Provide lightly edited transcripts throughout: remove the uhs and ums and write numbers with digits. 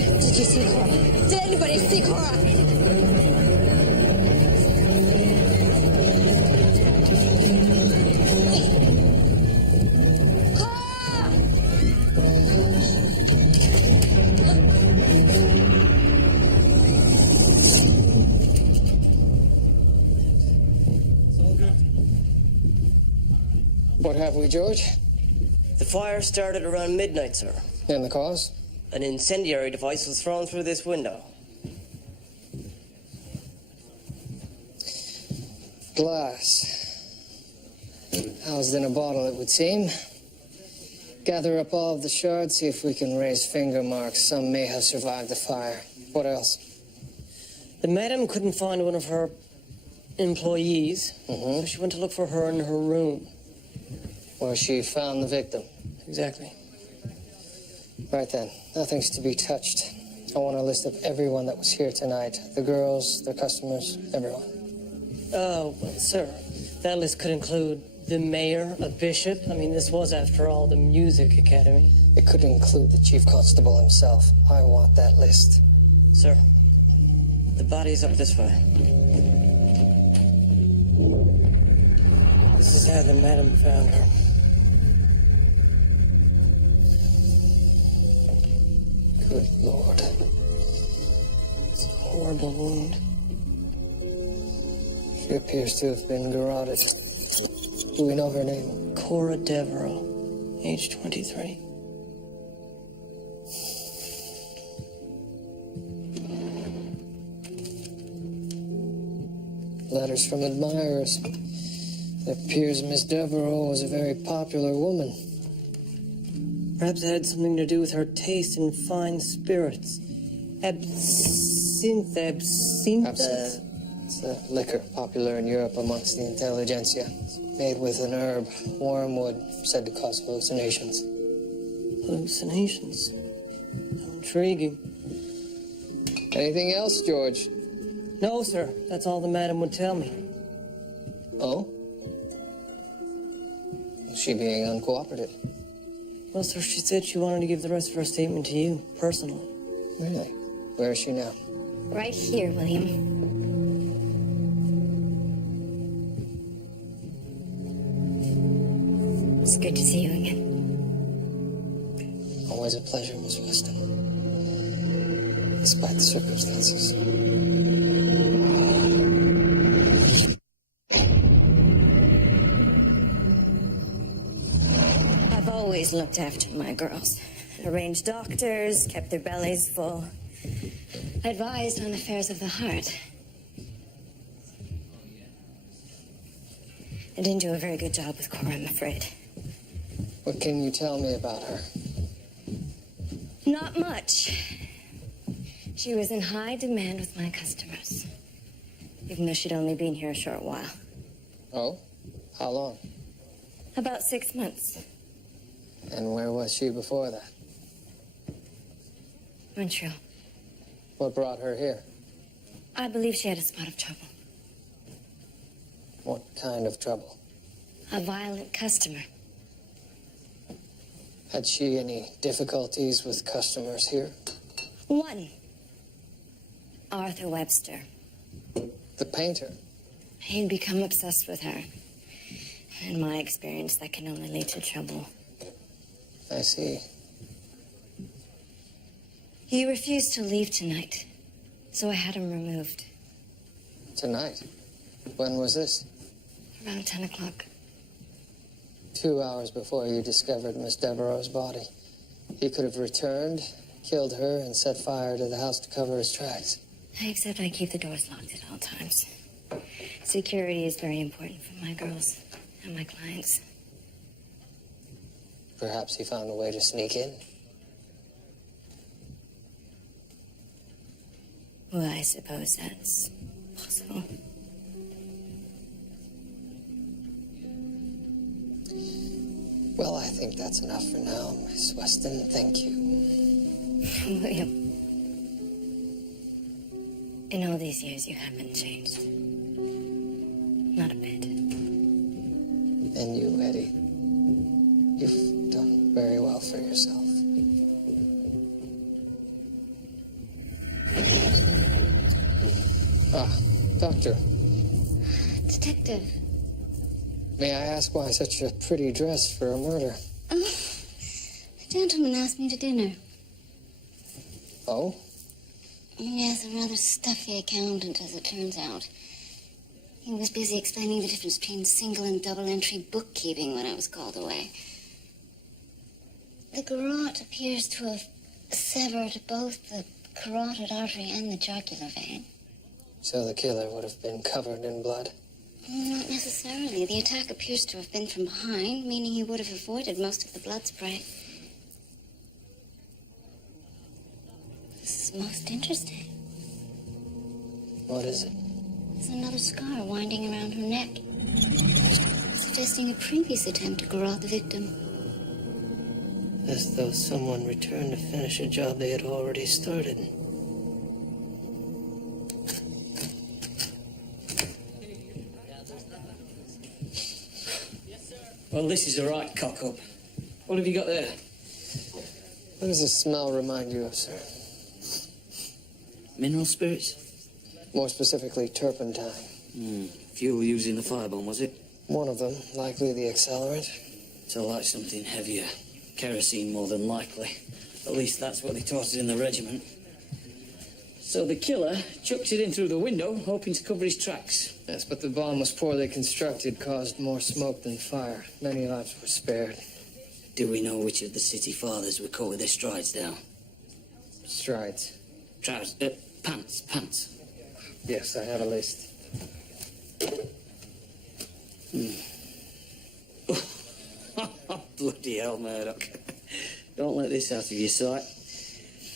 Did you see Cora? Did anybody see Cora? What have we, George? The fire started around midnight, sir. And the cause? An incendiary device was thrown through this window. Glass. Housed in a bottle, it would seem. Gather up all of the shards, see if we can raise finger marks. Some may have survived the fire. What else? The madam couldn't find one of her employees, so she went to look for her in her room. Where she found the victim. Exactly. Right then. Nothing's to be touched. I want a list of everyone that was here tonight. The girls, their customers, everyone. Oh, well, sir, that list could include the mayor, a bishop. I mean, this was, after all, the music academy. It could include the chief constable himself. I want that list. Sir, the body's up this way. This is how the madam found her. Good Lord. It's a horrible wound. She appears to have been garroted. Do we know her name? Cora Devereaux, age 23. Letters from admirers. It appears Miss Devereaux was a very popular woman. Perhaps it had something to do with her taste in fine spirits. Absinthe. Absinthe. It's a liquor popular in Europe amongst the intelligentsia. It's made with an herb, wormwood, said to cause hallucinations. Hallucinations? How intriguing. Anything else, George? No, sir. That's all the madam would tell me. Oh? Was she being uncooperative? Well, sir, she said she wanted to give the rest of her statement to you, personally. Really? Where is she now? Right here, William. It's good to see you again. Always a pleasure, Miss Weston. Despite the circumstances. I've always looked after my girls. Arranged doctors, kept their bellies full. Advised on affairs of the heart. I didn't do a very good job with Cora, I'm afraid. What can you tell me about her? Not much. She was in high demand with my customers, even though she'd only been here a short while. Oh? How long? About 6 months. And where was she before that? Montreal. What brought her here? I believe she had a spot of trouble. What kind of trouble? A violent customer. Had she any difficulties with customers here? One. Arthur Webster. The painter? He'd become obsessed with her. In my experience, that can only lead to trouble. I see. He refused to leave tonight, so I had him removed. Tonight? When was this? Around 10 o'clock. 2 hours before you discovered Miss Devereaux's body. He could have returned, killed her, and set fire to the house to cover his tracks. Except I keep the doors locked at all times. Security is very important for my girls and my clients. Perhaps he found a way to sneak in. Well, I suppose that's possible. Well, I think that's enough for now, Miss Weston. Thank you. William, in all these years, you haven't changed. Not a bit. And you, Eddie. You've done very well for yourself. Doctor, Detective. may I ask why such a pretty dress for a murder? Oh, the gentleman asked me to dinner. Oh? Yes, a rather stuffy accountant, as it turns out. He was busy explaining the difference between single and double entry bookkeeping when I was called away. The garrote appears to have severed both the carotid artery and the jugular vein. So the killer would have been covered in blood? Not necessarily. The attack appears to have been from behind, meaning he would have avoided most of the blood spray. This is most interesting. What is it? There's another scar winding around her neck, suggesting a previous attempt to garrote the victim. As though someone returned to finish a job they had already started. Well, this is a right cock-up. What have you got there? What does the smell remind you of, sir? Mineral spirits? More specifically, turpentine. Fuel used in the firebomb, was it? One of them, likely the accelerant. So like something heavier. Kerosene, more than likely. At least that's what they taught us in the regiment. So the killer chucked it in through the window, hoping to cover his tracks. Yes, but the bomb was poorly constructed, caused more smoke than fire. Many lives were spared. Do we know which of the city fathers were caught with their strides down? Strides. Pants. Yes, I have a list. Bloody hell, Murdoch. Don't let this out of your sight.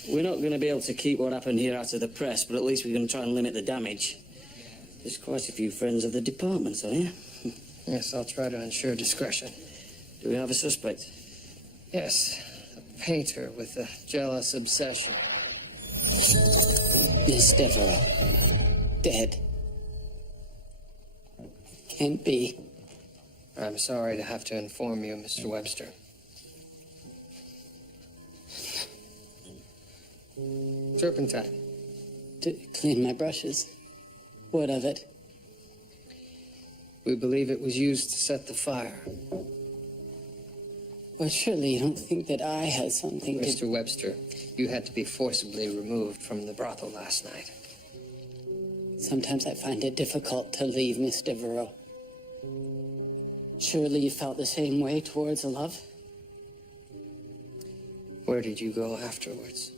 We're not going to be able to keep what happened here out of the press, but at least we're going to try and limit the damage. There's quite a few friends of the department, are you? Yes, I'll try to ensure discretion. Do we have a suspect? Yes, a painter with a jealous obsession. Miss Devereaux. Dead. Can't be. I'm sorry to have to inform you, Mr. Webster. Turpentine. To clean my brushes. What of it? We believe it was used to set the fire. Well, surely you don't think that I had something to... Mr. Webster, you had to be forcibly removed from the brothel last night. Sometimes I find it difficult to leave, Miss Devereaux. Surely you felt the same way towards a love? Where did you go afterwards?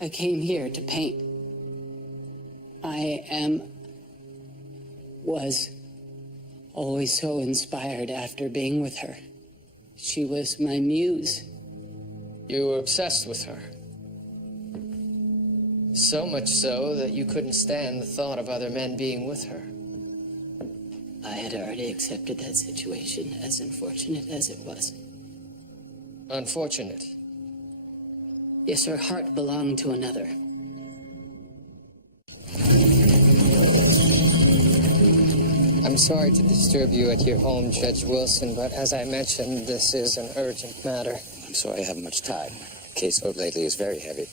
I came here to paint. Was always so inspired after being with her. She was my muse. You were obsessed with her. So much so that you couldn't stand the thought of other men being with her. I had already accepted that situation, as unfortunate as it was. Unfortunate. Yes, her heart belonged to another. I'm sorry to disturb you at your home, Judge Wilson, but as I mentioned, this is an urgent matter. I'm sorry I haven't much time. The caseload lately is very heavy.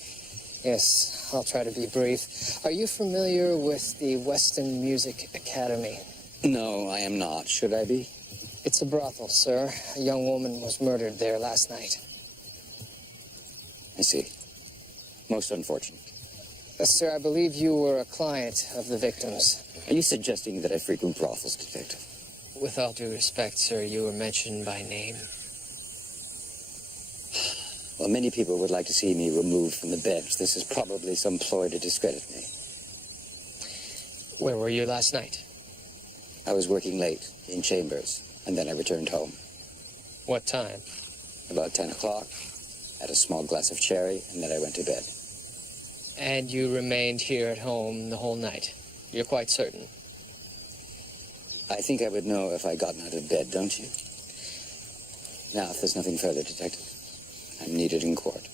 Yes, I'll try to be brief. Are you familiar with the Weston Music Academy? No, I am not. Should I be? It's a brothel, sir. A young woman was murdered there last night. I see. Most unfortunate. Yes, sir, I believe you were a client of the victims. Are you suggesting that I frequent brothels, Detective? With all due respect, sir, you were mentioned by name. Well, many people would like to see me removed from the bench. This is probably some ploy to discredit me. Where were you last night? I was working late in chambers, and then I returned home. What time? About 10 o'clock. Had a small glass of sherry, and then I went to bed. And you remained here at home the whole night? You're quite certain? I think I would know if I gotten out of bed, don't you? Now, if there's nothing further, Detective, I'm needed in court.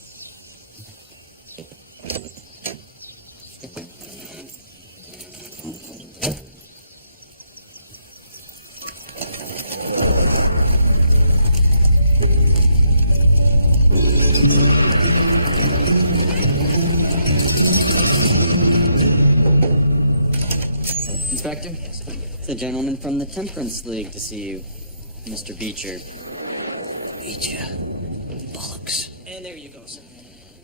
Inspector? It's a gentleman from the Temperance League to see you, Mr. Beecher. Beecher. Bollocks. And there you go, sir.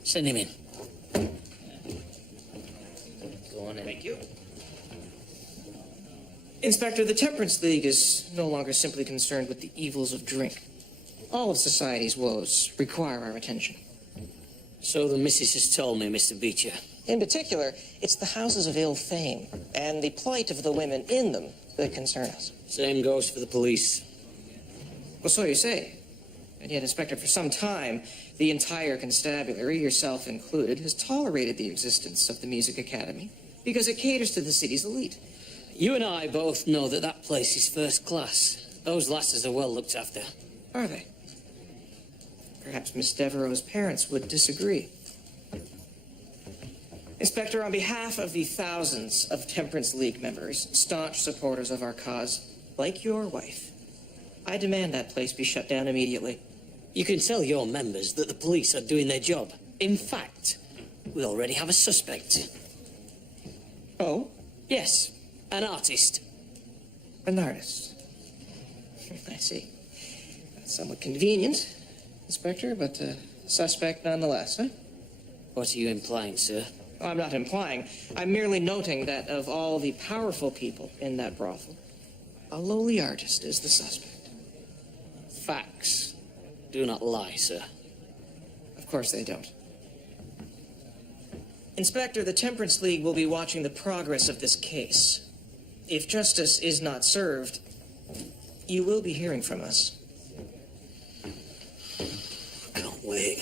Send him in. Go on in. Thank you. Inspector, the Temperance League is no longer simply concerned with the evils of drink. All of society's woes require our attention. So the missus has told me, Mr. Beecher. In particular, it's the houses of ill fame and the plight of the women in them that concern us. Same goes for the police. Well, so you say. And yet, Inspector, for some time, the entire constabulary, yourself included, has tolerated the existence of the Music Academy because it caters to the city's elite. You and I both know that that place is first class. Those lasses are well looked after. Are they? Perhaps Miss Devereaux's parents would disagree. Inspector, on behalf of the thousands of Temperance League members, staunch supporters of our cause, like your wife, I demand that place be shut down immediately. You can tell your members that the police are doing their job. In fact, we already have a suspect. Oh? Yes, an artist. An artist. I see. That's somewhat convenient, Inspector, but suspect nonetheless, huh? What are you implying, sir? Oh, I'm not implying. I'm merely noting that of all the powerful people in that brothel, a lowly artist is the suspect. Facts do not lie, sir. Of course they don't. Inspector, the Temperance League will be watching the progress of this case. If justice is not served, you will be hearing from us. Can't wait.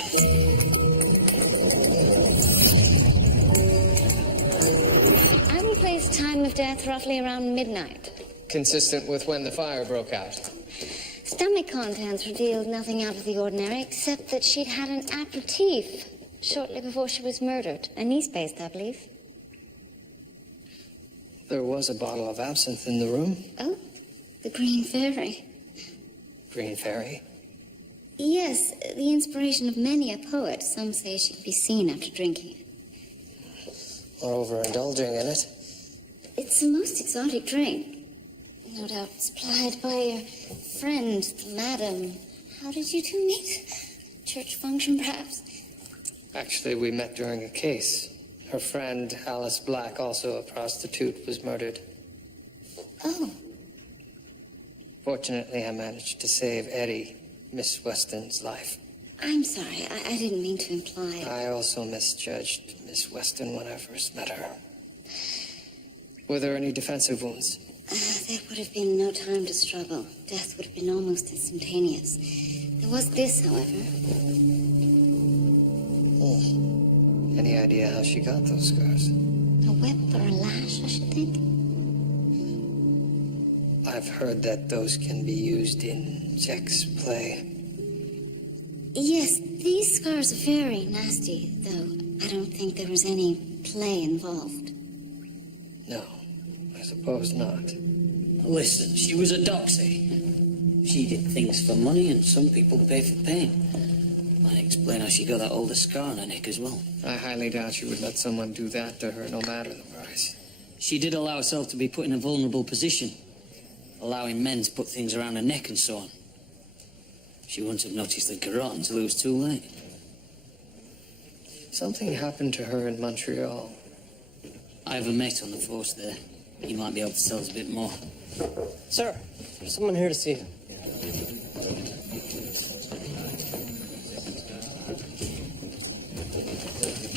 I will place time of death roughly around midnight. Consistent with when the fire broke out. Stomach contents revealed nothing out of the ordinary, except that she'd had an aperitif shortly before she was murdered. Anise-based, I believe. There was a bottle of absinthe in the room. Oh, the Green Fairy. Green Fairy. Yes, the inspiration of many a poet. Some say she could be seen after drinking it. Or overindulging in it. It's a most exotic drink. No doubt supplied by your friend, the madam. How did you two meet? Church function, perhaps? Actually, we met during a case. Her friend, Alice Black, also a prostitute, was murdered. Oh. Fortunately, I managed to save Eddie, Miss Weston's life. I'm sorry. I didn't mean to imply. I also misjudged Miss Weston when I first met her. Were there any defensive wounds? There would have been no time to struggle. Death would have been almost instantaneous. There was this, however. Any idea how she got those scars? A whip or a lash, I should think. I've heard that those can be used in sex play. Yes, these scars are very nasty, though I don't think there was any play involved. No, I suppose not. Listen, she was a doxy. She did things for money, and some people pay for pain. Might explain how she got that older scar on her neck as well. I highly doubt she would let someone do that to her, no matter the price. She did allow herself to be put in a vulnerable position, allowing men to put things around her neck and so on. She wouldn't have noticed the garrote until it was too late. Something happened to her in Montreal. I have a mate on the force there. He might be able to tell us a bit more. Sir, there's someone here to see you.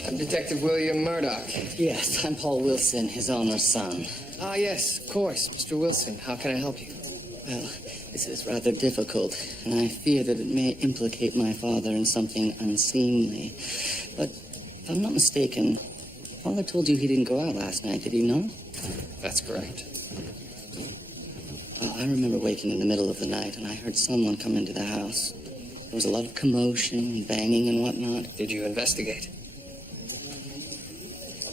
I'm Detective William Murdoch. Yes, I'm Paul Wilson, his owner's son. Ah, yes, of course. Mr. Wilson, how can I help you? Well, this is rather difficult, and I fear that it may implicate my father in something unseemly. But if I'm not mistaken, Father told you he didn't go out last night, did he not? That's correct. Well, I remember waking in the middle of the night, and I heard someone come into the house. There was a lot of commotion and banging and whatnot. Did you investigate?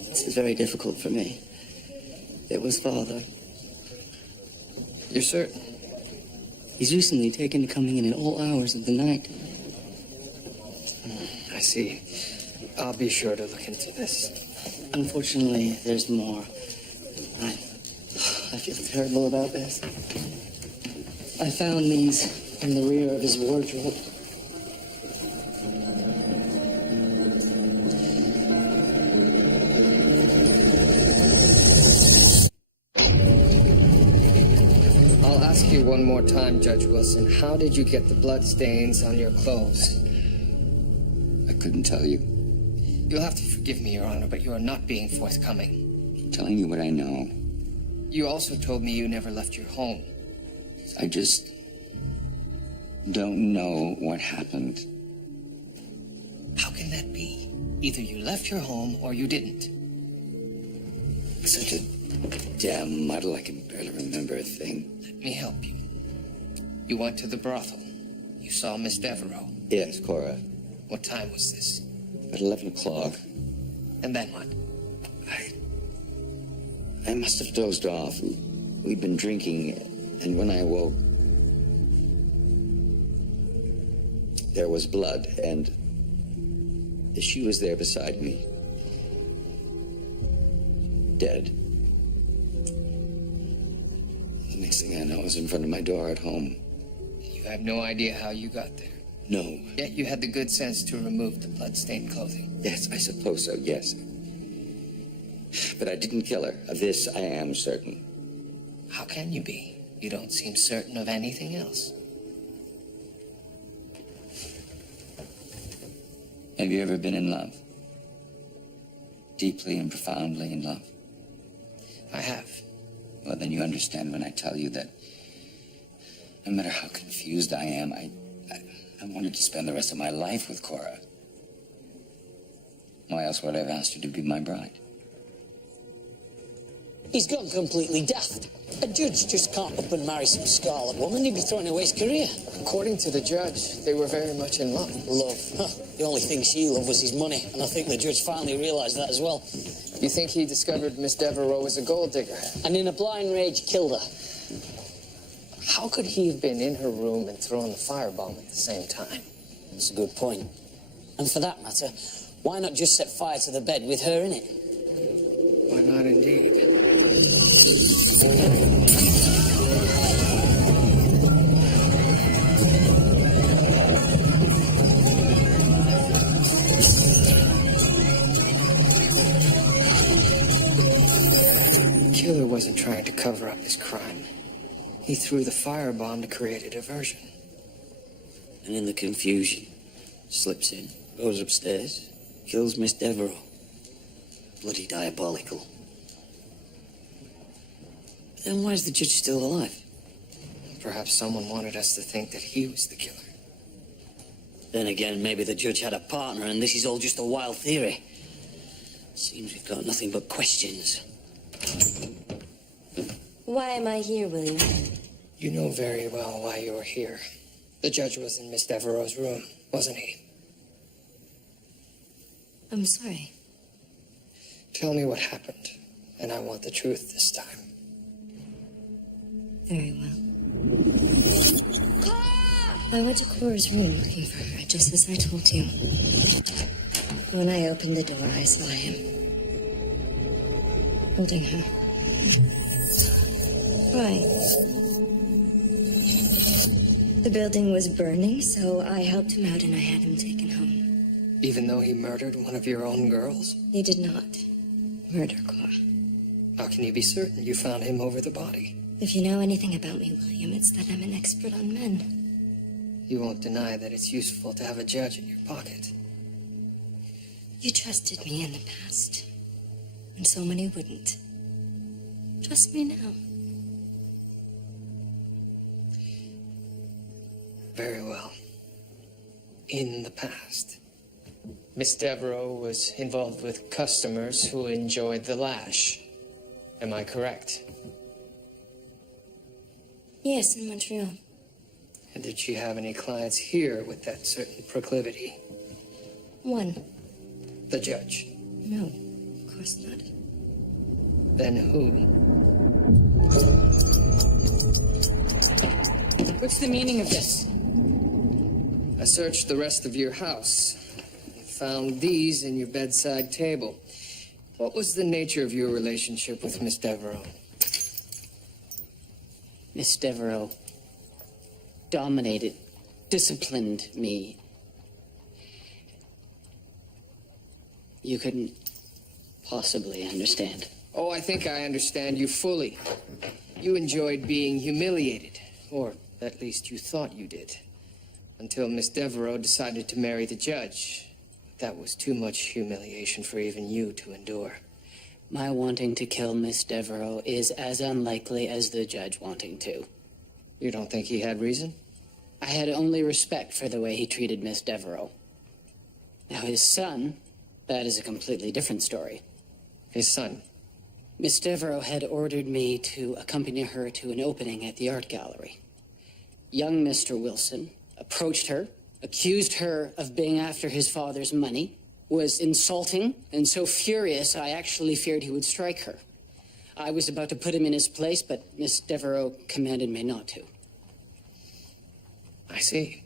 This is very difficult for me. It was Father. You're certain? He's recently taken to coming in at all hours of the night. I see. I'll be sure to look into this. Unfortunately, there's more. I feel terrible about this. I found these in the rear of his wardrobe. I'll ask you one more time, Judge Wilson. How did you get the blood stains on your clothes? I couldn't tell you. You'll have to forgive me, Your Honor, but you are not being forthcoming. I'm telling you what I know. You also told me you never left your home. I just don't know what happened. How can that be? Either you left your home or you didn't. Such a damn muddle, I can barely remember a thing. Let me help you. You went to the brothel. You saw Miss Devereaux. Yes, Cora. What time was this? At 11 o'clock. And then what? I must have dozed off. We'd been drinking, and when I awoke, there was blood, and she was there beside me. Dead. The next thing I know, I was in front of my door at home. You have no idea how you got there. No. Yet you had the good sense to remove the blood-stained clothing. Yes, I suppose so, yes. But I didn't kill her. Of this, I am certain. How can you be? You don't seem certain of anything else. Have you ever been in love? Deeply and profoundly in love? I have. Well, then you understand when I tell you that no matter how confused I am, I wanted to spend the rest of my life with Cora. Why else would I have asked her to be my bride? He's gone completely daft. A judge just can't up and marry some scarlet woman. He'd be throwing away his career. According to the judge, they were very much in love. Love. Huh. The only thing she loved was his money, and I think the judge finally realised that as well. You think he discovered Miss Devereaux was a gold digger? And in a blind rage killed her. How could he have been in her room and thrown the firebomb at the same time? That's a good point. And for that matter, why not just set fire to the bed with her in it? Why not indeed? The killer wasn't trying to cover up his crime. He threw the firebomb to create a diversion. And in the confusion, slips in, goes upstairs, kills Miss Devereaux. Bloody diabolical. Then why is the judge still alive? Perhaps someone wanted us to think that he was the killer. Then again, maybe the judge had a partner and this is all just a wild theory. Seems we've got nothing but questions. Why am I here, William? You know very well why you were here. The judge was in Miss Devereaux's room, wasn't he? I'm sorry. Tell me what happened, and I want the truth this time. Very well. I went to Cora's room looking for her, just as I told you. When I opened the door, I saw him. Holding her. Why? The building was burning, so I helped him out and I had him taken home. Even though he murdered one of your own girls? He did not murder Cora. How can you be certain you found him over the body? If you know anything about me, William, it's that I'm an expert on men. You won't deny that it's useful to have a judge in your pocket. You trusted me in the past, and so many wouldn't. Trust me now. Very well. In the past, Miss Devereaux was involved with customers who enjoyed the lash. Am I correct? Yes, in Montreal. And did she have any clients here with that certain proclivity? One. The judge. No, of course not. Then who? What's the meaning of this? I searched the rest of your house and found these in your bedside table. What was the nature of your relationship with Miss Devereaux? Miss Devereaux dominated, disciplined me. You couldn't possibly understand. Oh, I think I understand you fully. You enjoyed being humiliated, or at least you thought you did, until Miss Devereaux decided to marry the judge. That was too much humiliation for even you to endure. My wanting to kill Miss Devereaux is as unlikely as the judge wanting to. You don't think he had reason? I had only respect for the way he treated Miss Devereaux. Now, his son, that is a completely different story. His son? Miss Devereaux had ordered me to accompany her to an opening at the art gallery. Young Mr. Wilson approached her, accused her of being after his father's money, was insulting, and so furious I actually feared he would strike her. I was about to put him in his place, but Miss Devereaux commanded me not to. I see.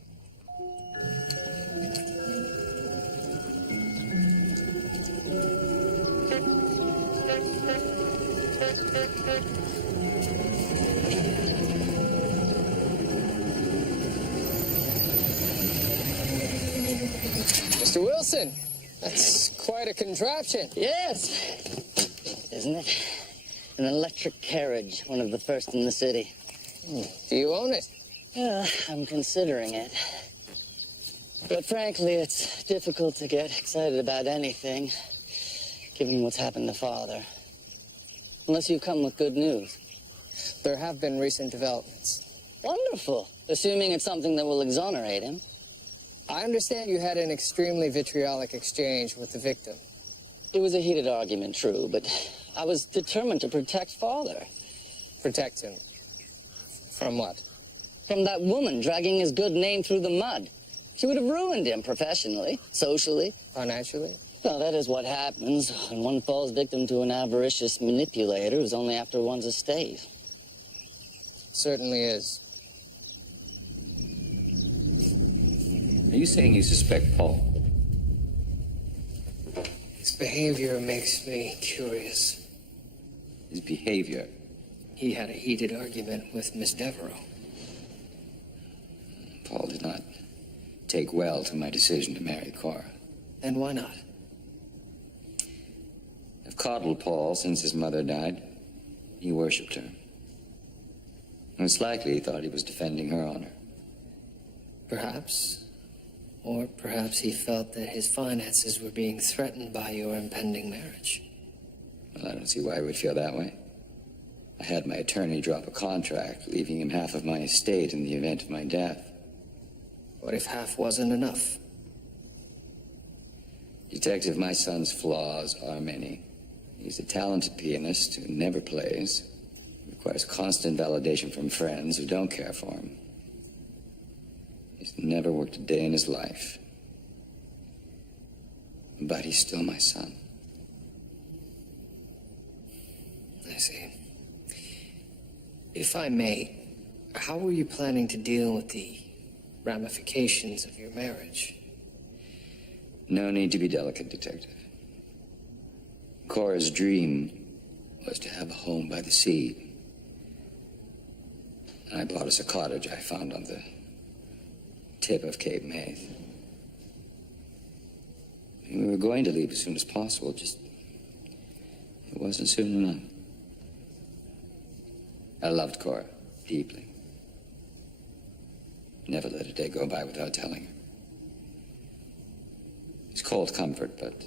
Mr. Wilson, that's quite a contraption. Yes. Isn't it? An electric carriage, one of the first in the city. Do you own it? I'm considering it. But frankly, it's difficult to get excited about anything, given what's happened to Father. Unless you come with good news. There have been recent developments. Wonderful. Assuming it's something that will exonerate him. I understand you had an extremely vitriolic exchange with the victim. It was a heated argument, true, but I was determined to protect Father. Protect him? From what? From that woman dragging his good name through the mud. She would have ruined him professionally, socially. Financially? Well, that is what happens when one falls victim to an avaricious manipulator who's only after one's estate. Certainly is. Are you saying you suspect Paul? His behavior makes me curious. His behavior? He had a heated argument with Miss Devereaux. Paul did not take well to my decision to marry Cora. And why not? I've coddled Paul since his mother died. He worshipped her. Most likely he thought he was defending her honor. Perhaps. Or perhaps he felt that his finances were being threatened by your impending marriage. Well, I don't see why he would feel that way. I had my attorney drop a contract, leaving him half of my estate in the event of my death. What if half wasn't enough? Detective, my son's flaws are many. He's a talented pianist who never plays. He requires constant validation from friends who don't care for him. He's never worked a day in his life. But he's still my son. I see. If I may, how were you planning to deal with the ramifications of your marriage? No need to be delicate, Detective. Cora's dream was to have a home by the sea. And I bought us a cottage I found on the tip of Cape May. We were going to leave as soon as possible, just it wasn't soon enough. I loved Cora deeply. Never let a day go by without telling her. It's cold comfort, but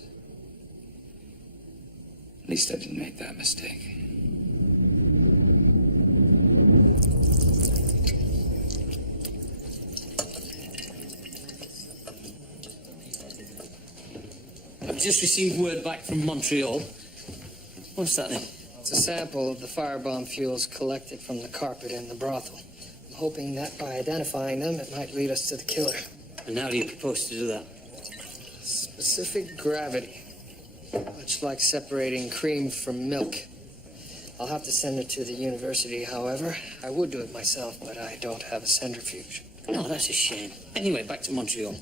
at least I didn't make that mistake. I've just received word back from Montreal. What's that then? It's a sample of the firebomb fuels collected from the carpet in the brothel. I'm hoping that by identifying them, it might lead us to the killer. And how do you propose to do that? Specific gravity. Much like separating cream from milk. I'll have to send it to the university, however. I would do it myself, but I don't have a centrifuge. No, that's a shame. Anyway, back to Montreal.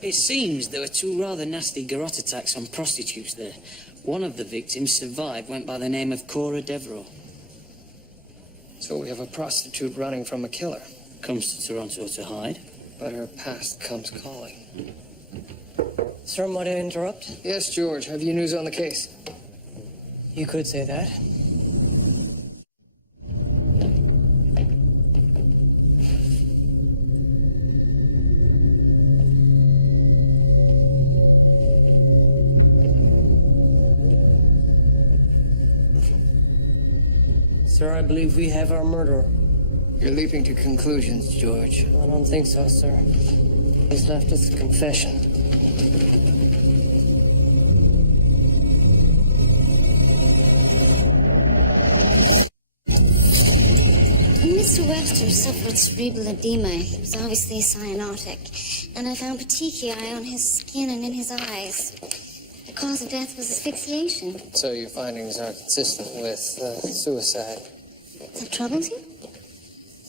It seems there were two rather nasty garrote attacks on prostitutes there. One of the victims survived, went by the name of Cora Devereaux. So we have a prostitute running from a killer. Comes to Toronto to hide. But her past comes calling. Sir, might I interrupt? Yes, George. Have you news on the case? You could say that. Sir, I believe we have our murderer. You're leaping to conclusions, George. I don't think so, sir. He's left us a confession. Mr. Webster suffered cerebral edema. He was obviously cyanotic. And I found petechiae on his skin and in his eyes. The cause of death was asphyxiation. So your findings are consistent with suicide. That troubles you?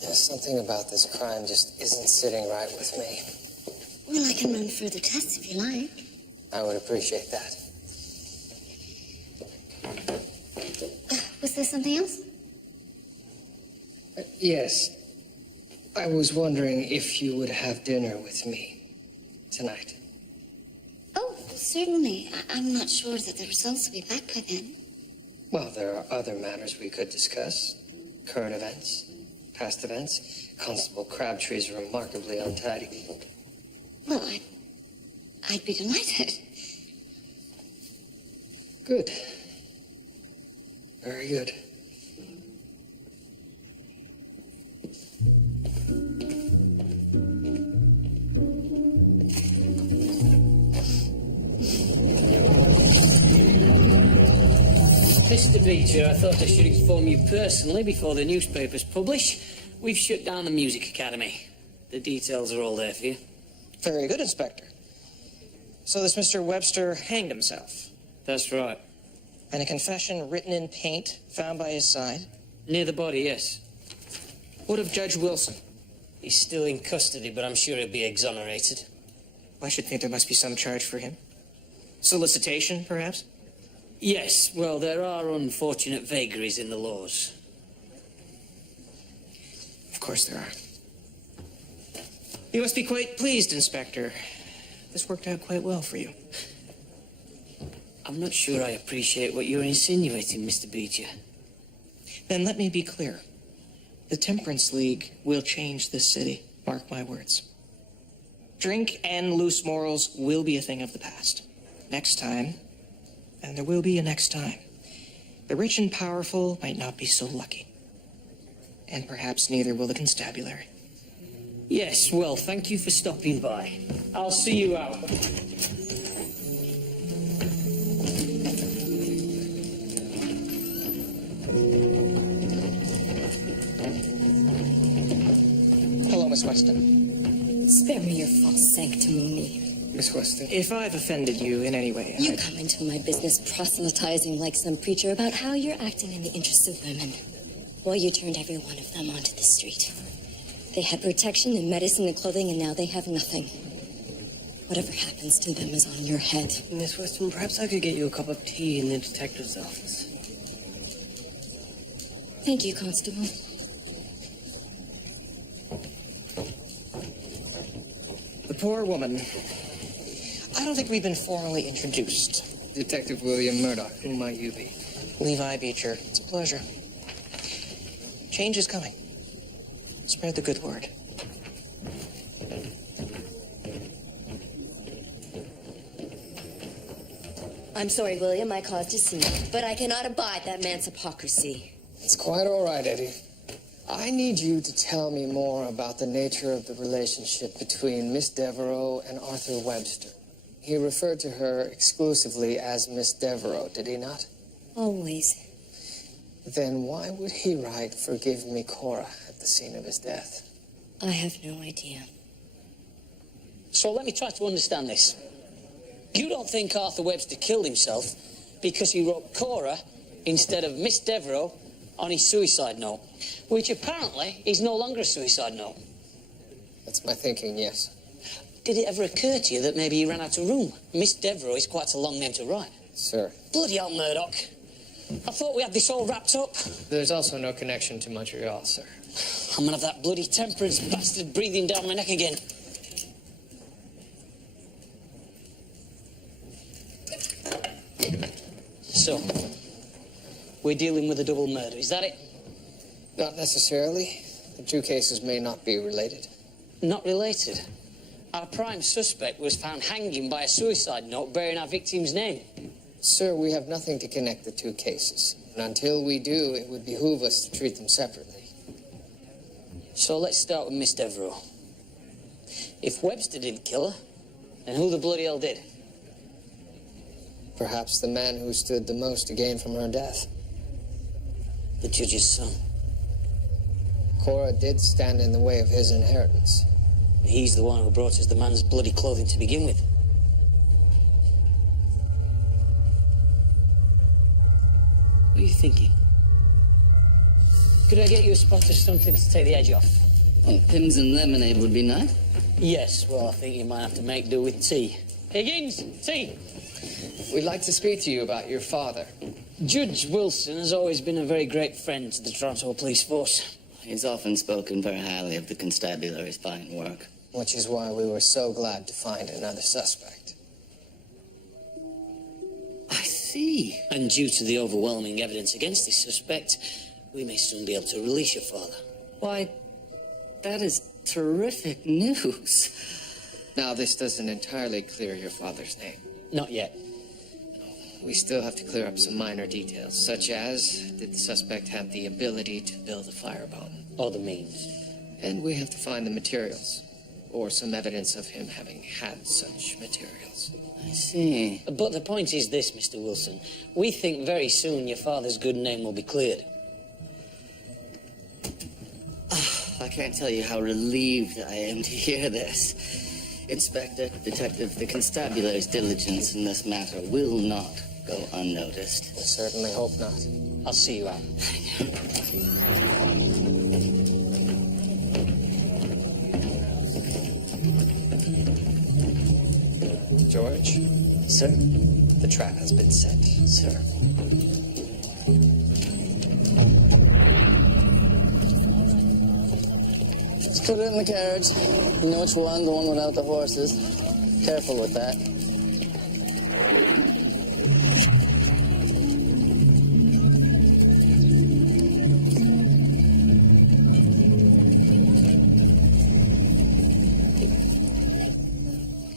Yes, something about this crime just isn't sitting right with me. Well, I can run further tests if you like. I would appreciate that. Was there something else? Yes. I was wondering if you would have dinner with me tonight. Oh, certainly. I'm not sure that the results will be back by then. Well, there are other matters we could discuss. Current events, past events. Constable Crabtree's remarkably untidy. Well, I'd be delighted. Good. Very good. Mr. Beecher, I thought I should inform you personally before the newspapers publish. We've shut down the Music Academy. The details are all there for you. Very good, Inspector. So this Mr. Webster hanged himself. That's right. And a confession written in paint found by his side. Near the body, yes. What of Judge Wilson? He's still in custody, but I'm sure he'll be exonerated. I should think there must be some charge for him. Solicitation, perhaps? Yes, well, there are unfortunate vagaries in the laws. Of course there are. You must be quite pleased, Inspector. This worked out quite well for you. I'm not sure I appreciate what you're insinuating, Mr. Beecher. Then let me be clear. The Temperance League will change this city. Mark my words. Drink and loose morals will be a thing of the past. Next time, and there will be a next time, the rich and powerful might not be so lucky. And perhaps neither will the constabulary. Yes, well, thank you for stopping by. I'll see you out. Hello, Miss Weston. Spare me your false sanctimony. Miss Weston. If I've offended you in any way, You come into my business proselytizing like some preacher about how you're acting in the interests of women. Well, you turned every one of them onto the street. They had protection and medicine and clothing, and now they have nothing. Whatever happens to them is on your head. Miss Weston, perhaps I could get you a cup of tea in the detective's office. Thank you, Constable. The poor woman. I don't think we've been formally introduced. Detective William Murdoch. Who might you be? Levi Beecher. It's a pleasure. Change is coming. Spread the good word. I'm sorry, William, I caused a scene, but I cannot abide that man's hypocrisy. It's quite all right, Eddie. I need you to tell me more about the nature of the relationship between Miss Devereaux and Arthur Webster. He referred to her exclusively as Miss Devereaux, did he not? Always. Then why would he write, "Forgive me, Cora," at the scene of his death? I have no idea. So let me try to understand this. You don't think Arthur Webster killed himself because he wrote Cora instead of Miss Devereaux on his suicide note, which apparently is no longer a suicide note. That's my thinking, yes. Did it ever occur to you that maybe he ran out of room? Miss Devereaux is quite a long name to write. Sir. Bloody hell, Murdoch. I thought we had this all wrapped up. There's also no connection to Montreal, sir. I'm gonna have that bloody temperance bastard breathing down my neck again. So, we're dealing with a double murder, is that it? Not necessarily. The two cases may not be related. Not related. Our prime suspect was found hanging by a suicide note bearing our victim's name. Sir, we have nothing to connect the two cases. And until we do, it would behoove us to treat them separately. So let's start with Miss Devereaux. If Webster didn't kill her, then who the bloody hell did? Perhaps the man who stood the most to gain from her death. The judge's son. Cora did stand in the way of his inheritance. And he's the one who brought us the man's bloody clothing to begin with. What are you thinking? Could I get you a spot of something to take the edge off? Oh, Pims and lemonade would be nice. Yes, well, I think you might have to make do with tea. Higgins, tea! We'd like to speak to you about your father. Judge Wilson has always been a very great friend to the Toronto Police Force. He's often spoken very highly of the constabulary's fine work. Which is why we were so glad to find another suspect. I see. And due to the overwhelming evidence against this suspect, we may soon be able to release your father. Why, that is terrific news. Now, this doesn't entirely clear your father's name. Not yet. We still have to clear up some minor details, such as, did the suspect have the ability to build a firebomb? Or the means. And we have to find the materials, or some evidence of him having had such materials. I see. But the point is this, Mr. Wilson. We think very soon your father's good name will be cleared. I can't tell you how relieved I am to hear this. Inspector, Detective, the constabulary's diligence in this matter will not go unnoticed. I certainly hope not. I'll see you out. George? Sir? The trap has been set. Sir. Let's put it in the carriage. You know which one, the one without the horses. Careful with that.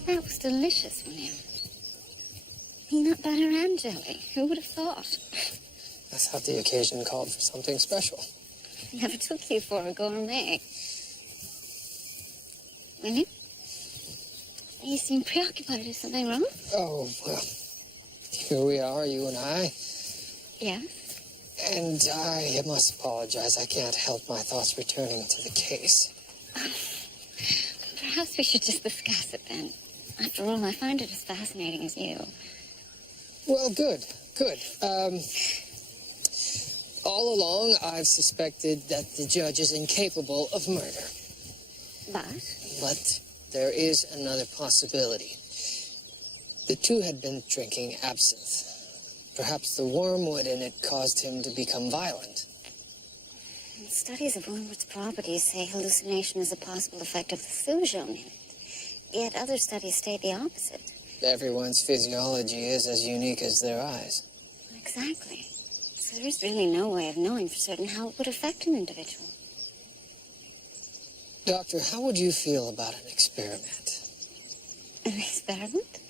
That was delicious, William. Peanut butter and jelly. Who would have thought? I thought the occasion called for something special. Never took you for a gourmet. William? You seem preoccupied. Is something wrong? Oh, well, here we are, you and I. Yes. And I must apologize. I can't help my thoughts returning to the case. Perhaps we should just discuss it then. After all, I find it as fascinating as you. Well, good. All along, I've suspected that the judge is incapable of murder. But there is another possibility. The two had been drinking absinthe. Perhaps the wormwood in it caused him to become violent. Studies of wormwood's properties say hallucination is a possible effect of the thujone in it. Yet other studies state the opposite. Everyone's physiology is as unique as their eyes. Exactly. So there's really no way of knowing for certain how it would affect an individual. Doctor, how would you feel about an experiment? An experiment?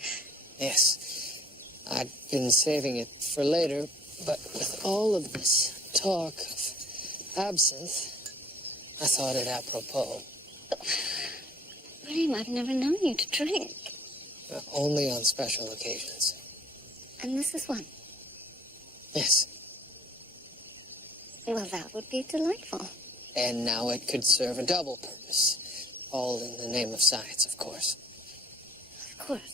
Yes. I'd been saving it for later, but with all of this talk of absinthe, I thought it apropos. William, I've never known you to drink. Only on special occasions. And this is one? Yes. Well, that would be delightful. And now it could serve a double purpose. All in the name of science, of course. Of course.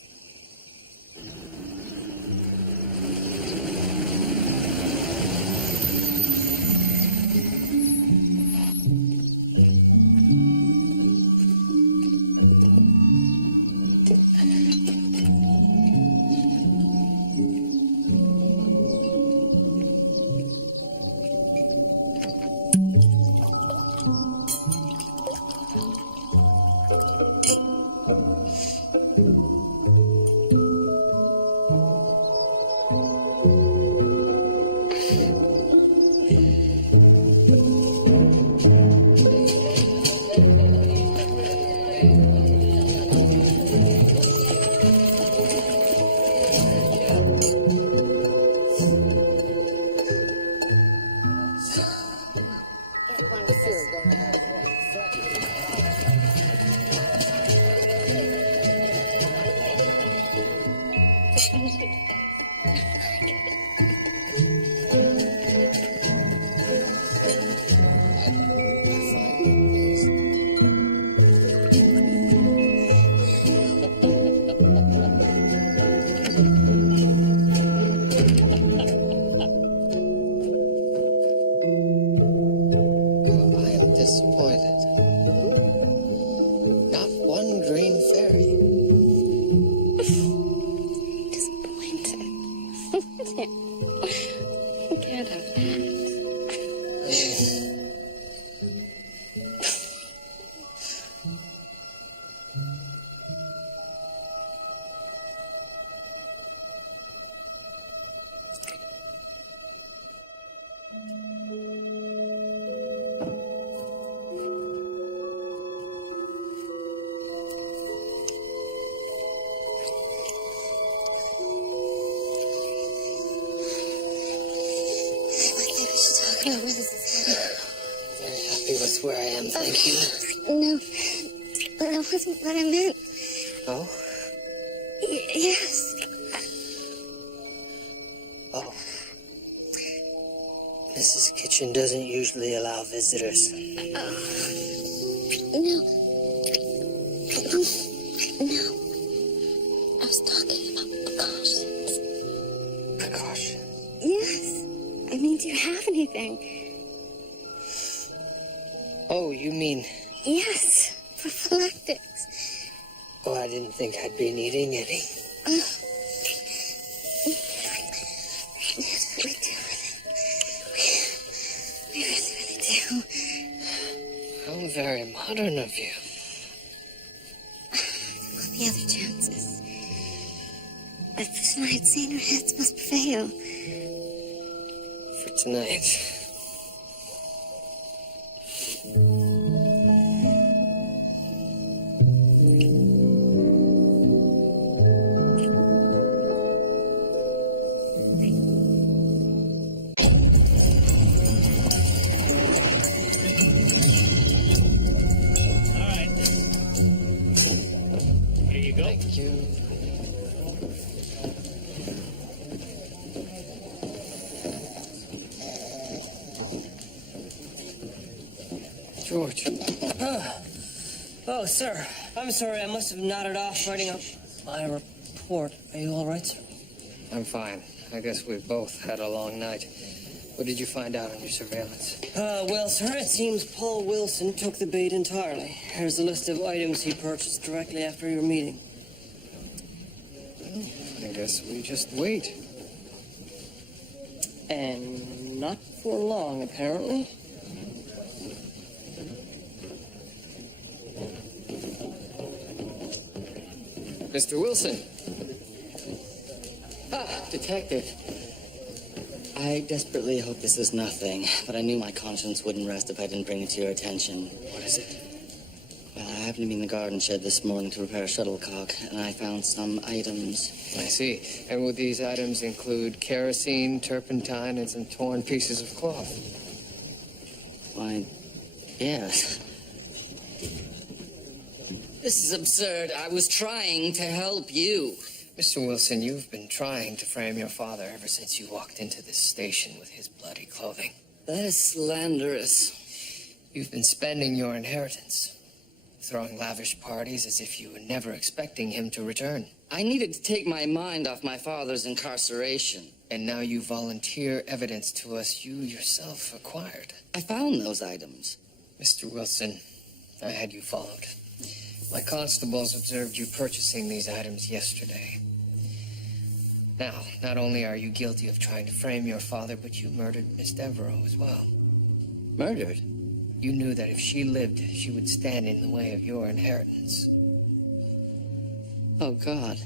You can't have that. Where this is headed. Very happy with where I am, thank you. No, that wasn't what I meant. Oh? Yes. Oh. Mrs. Kitchen doesn't usually allow visitors. No. No. I was talking about precautions. Precaution? Yes. I mean, do you have anything? Oh, you mean... Yes, prophylactics. Oh, I didn't think I'd be needing any. We do. We really do. How very modern of you. What are the other chances? But for tonight, saner heads must prevail. For tonight. Thank you. George. Oh, sir. I'm sorry. I must have nodded off writing up my report. Are you all right, sir? I'm fine. I guess we've both had a long night. What did you find out on your surveillance? Well, sir, it seems Paul Wilson took the bait entirely. Here's a list of items he purchased directly after your meeting. I guess we just wait. And not for long, apparently. Mr. Wilson. Detective. I desperately hope this is nothing, but I knew my conscience wouldn't rest if I didn't bring it to your attention. What is it? Well, I happened to be in the garden shed this morning to repair a shuttlecock, and I found some items. I see. And would these items include kerosene, turpentine, and some torn pieces of cloth? Why, yes. This is absurd. I was trying to help you. Mr. Wilson, you've been trying to frame your father ever since you walked into this station with his bloody clothing. That is slanderous. You've been spending your inheritance, throwing lavish parties as if you were never expecting him to return. I needed to take my mind off my father's incarceration. And now you volunteer evidence to us you yourself acquired. I found those items. Mr. Wilson, I had you followed. My constables observed you purchasing these items yesterday. Now, not only are you guilty of trying to frame your father, but you murdered Miss Devereaux as well. Murdered? You knew that if she lived, she would stand in the way of your inheritance. Oh, God.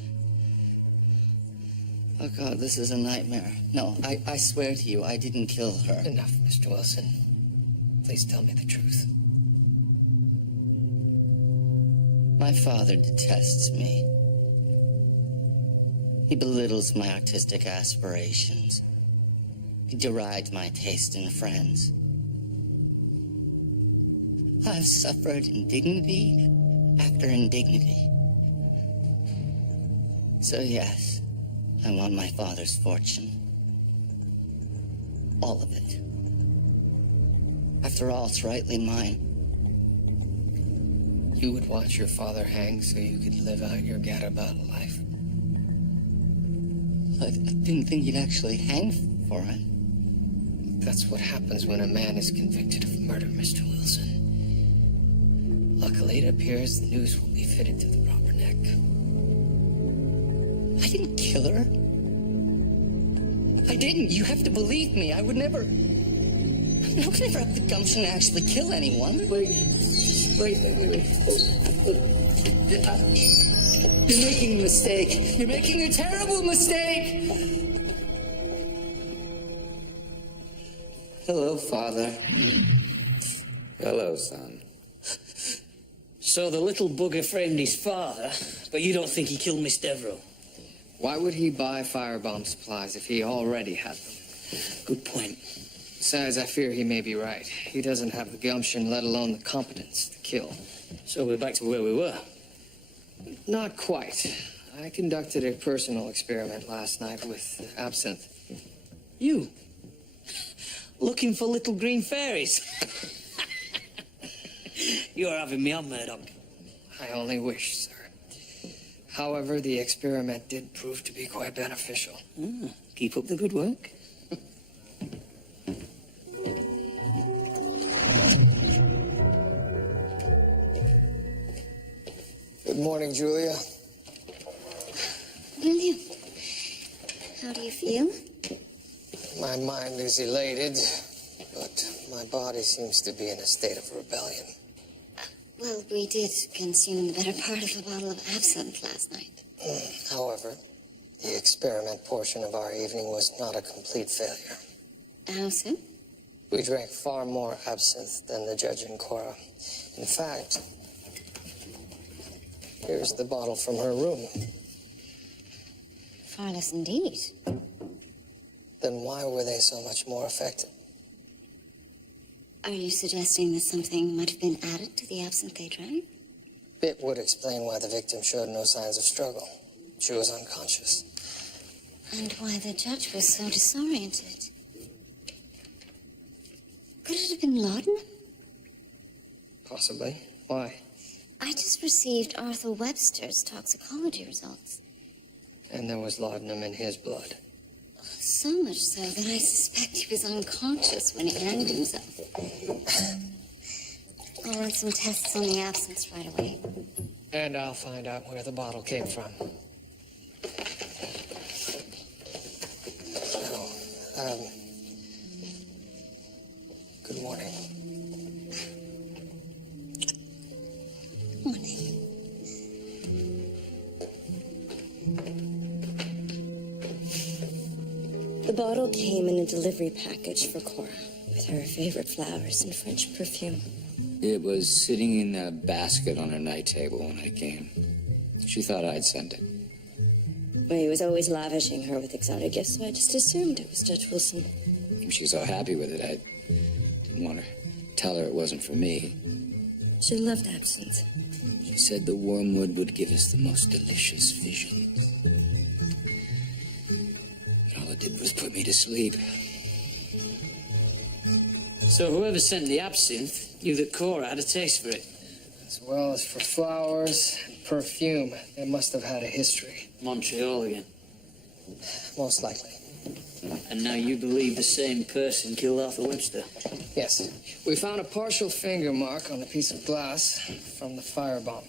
Oh, God, this is a nightmare. No, I swear to you, I didn't kill her. Enough, Mr. Wilson. Please tell me the truth. My father detests me. He belittles my artistic aspirations. He derides my taste in friends. I've suffered indignity after indignity. So yes, I want my father's fortune. All of it. After all, it's rightly mine. You would watch your father hang so you could live out your gadabout life. I didn't think you'd actually hang for it. That's what happens when a man is convicted of murder, Mr. Wilson. Luckily, it appears the news will be fitted to the proper neck. I didn't kill her. I didn't. You have to believe me. I would never... I would never have the gumption to actually kill anyone. Wait. You're making a mistake. You're making a terrible mistake. Hello, Father. Hello, son. So the little bugger framed his father, but you don't think he killed Miss Devereaux? Why would he buy firebomb supplies if he already had them? Good point. Besides, I fear he may be right. He doesn't have the gumption, let alone the competence to kill. So we're back to where we were. Not quite. I conducted a personal experiment last night with absinthe. You? Looking for little green fairies? You're having me on, Murdoch. I only wish, sir. However, the experiment did prove to be quite beneficial. Keep up the good work. Good morning, Julia. William, how do you feel? My mind is elated, but my body seems to be in a state of rebellion. Well, we did consume the better part of a bottle of absinthe last night. However, the experiment portion of our evening was not a complete failure. How so? We drank far more absinthe than the judge and Cora. In fact, here's the bottle from her room. Far less indeed. Then why were they so much more effective? Are you suggesting that something might have been added to the absinthe they drank? It would explain why the victim showed no signs of struggle. She was unconscious. And why the judge was so disoriented. Could it have been laudanum? Possibly. Why? I just received Arthur Webster's toxicology results. And there was laudanum in his blood. So much so that I suspect he was unconscious when he hanged himself. I'll run some tests on the absence right away. And I'll find out where the bottle came from. Good morning. Morning. The bottle came in a delivery package for Cora, with her favorite flowers and French perfume. It was sitting in a basket on her night table when I came. She thought I'd sent it. Well, he was always lavishing her with exotic gifts, so I just assumed it was Judge Wilson. She was so happy with it, I didn't want to tell her it wasn't for me. She loved absinthe. She said the wormwood would give us the most delicious visions. But all it did was put me to sleep. So whoever sent the absinthe knew that Cora had a taste for it. As well as for flowers and perfume. They must have had a history. Montreal again. Most likely. And now you believe the same person killed Arthur Webster? Yes. We found a partial finger mark on a piece of glass from the firebomb.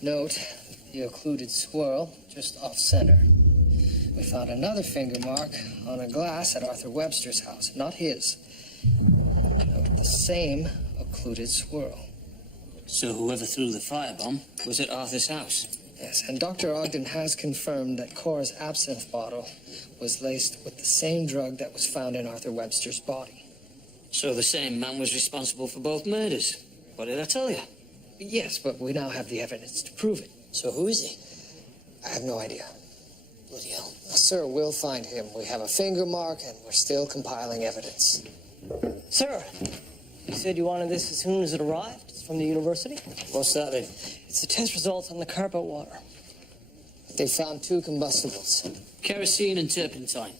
Note the occluded swirl just off-center. We found another finger mark on a glass at Arthur Webster's house, not his. Note the same occluded swirl. So whoever threw the firebomb was at Arthur's house? Yes, and Dr. Ogden has confirmed that Cora's absinthe bottle was laced with the same drug that was found in Arthur Webster's body. So the same man was responsible for both murders? What did I tell you? Yes, but we now have the evidence to prove it. So who is he? I have no idea. Bloody hell. Sir, we'll find him. We have a finger mark, and we're still compiling evidence. Sir, you said you wanted this as soon as it arrived? It's from the university? What's that then? It's the test results on the carpet water. They found 2 combustibles. Kerosene and turpentine.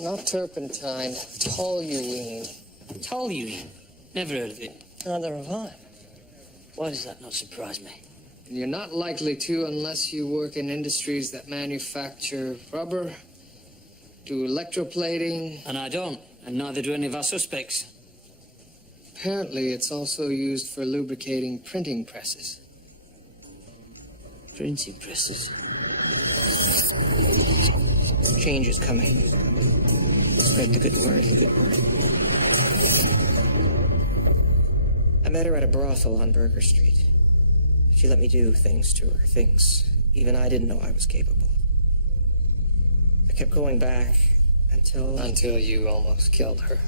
Not turpentine, toluene. Toluene? Never heard of it. Neither have I. Why does that not surprise me? You're not likely to unless you work in industries that manufacture rubber, do electroplating. And I don't, and neither do any of our suspects. Apparently, it's also used for lubricating printing presses. Printing presses. Change is coming. Spread the good word. I met her at a brothel on Burger Street. She let me do things to her, things even I didn't know I was capable of. I kept going back until... Until you almost killed her.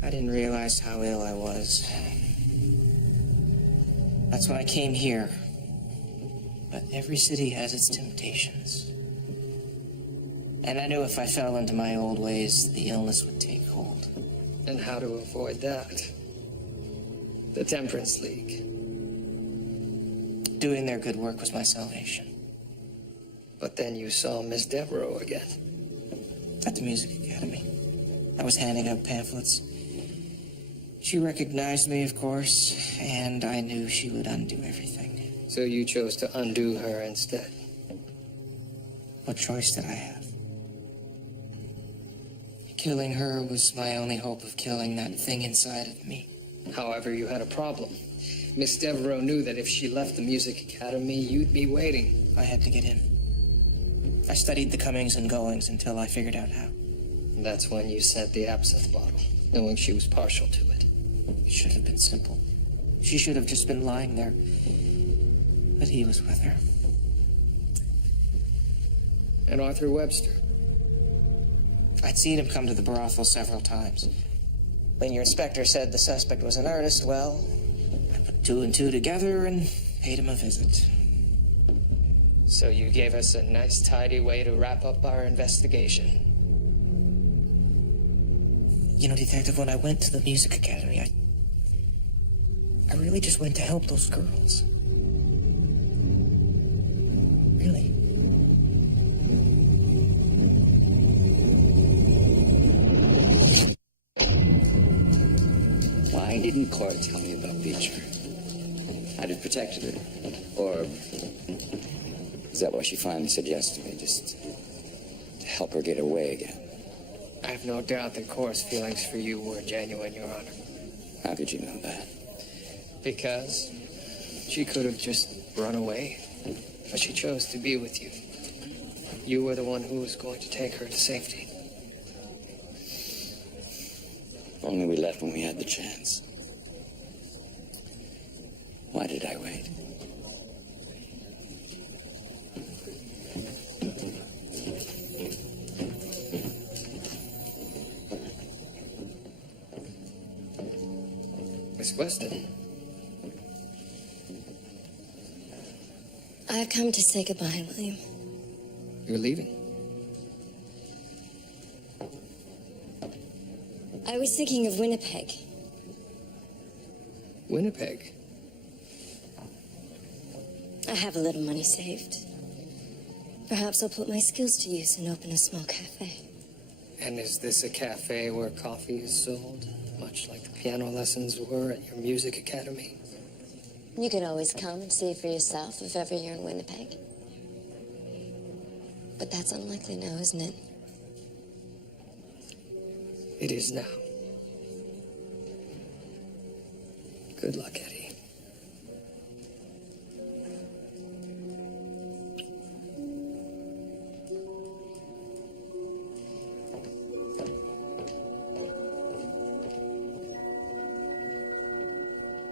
I didn't realize how ill I was. That's when I came here. But every city has its temptations. And I knew if I fell into my old ways, the illness would take hold. And how to avoid that? The Temperance League. Doing their good work was my salvation. But then you saw Miss Devereaux again. At the Music Academy. I was handing out pamphlets. She recognized me, of course, and I knew she would undo everything. So you chose to undo her instead? What choice did I have? Killing her was my only hope of killing that thing inside of me. However, you had a problem. Miss Devereaux knew that if she left the Music Academy, you'd be waiting. I had to get in. I studied the comings and goings until I figured out how. And that's when you sent the absinthe bottle, knowing she was partial to it. It should have been simple. She should have just been lying there. But he was with her. And Arthur Webster? I'd seen him come to the brothel several times. When your inspector said the suspect was an artist, well, I put two and two together and paid him a visit. So you gave us a nice, tidy way to wrap up our investigation. You know, Detective, when I went to the Music Academy, I really just went to help those girls. Really. Why didn't Cora tell me about Beecher? I'd have protected her. Or is that why she finally said yes to me, just to help her get away again? I have no doubt that Cora's feelings for you were genuine, Your Honor. How could you know that? Because she could have just run away, but she chose to be with you. You were the one who was going to take her to safety. Only we left when we had the chance. Why did I wait? Miss Weston. I've come to say goodbye, William. You're leaving. I was thinking of Winnipeg. Winnipeg? I have a little money saved. Perhaps I'll put my skills to use and open a small cafe. And is this a cafe where coffee is sold, much like the piano lessons were at your music academy? You can always come and see for yourself if ever you're in Winnipeg. But that's unlikely now, isn't it? It is now. Good luck, Eddie.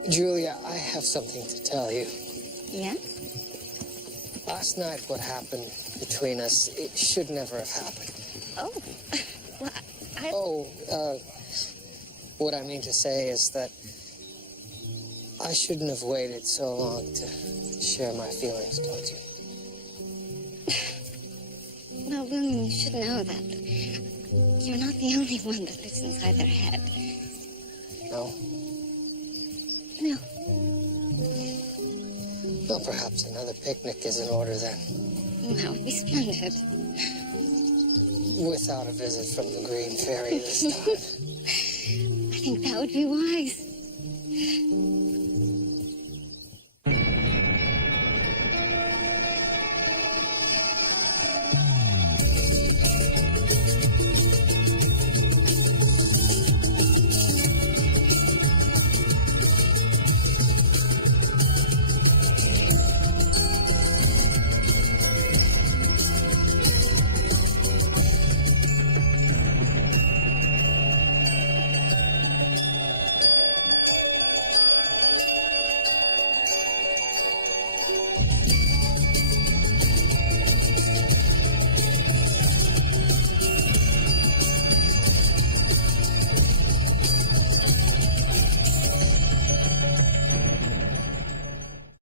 Julia, I have something to tell you. Yeah? Last night, what happened between us, it should never have happened. Oh. Well, what I mean to say is that I shouldn't have waited so long to share my feelings towards you. Well, William, you should know that you're not the only one that lives inside their head. No? No. Well, perhaps another picnic is in order then. That would be splendid. Without a visit from the Green Fairy this time. I think that would be wise.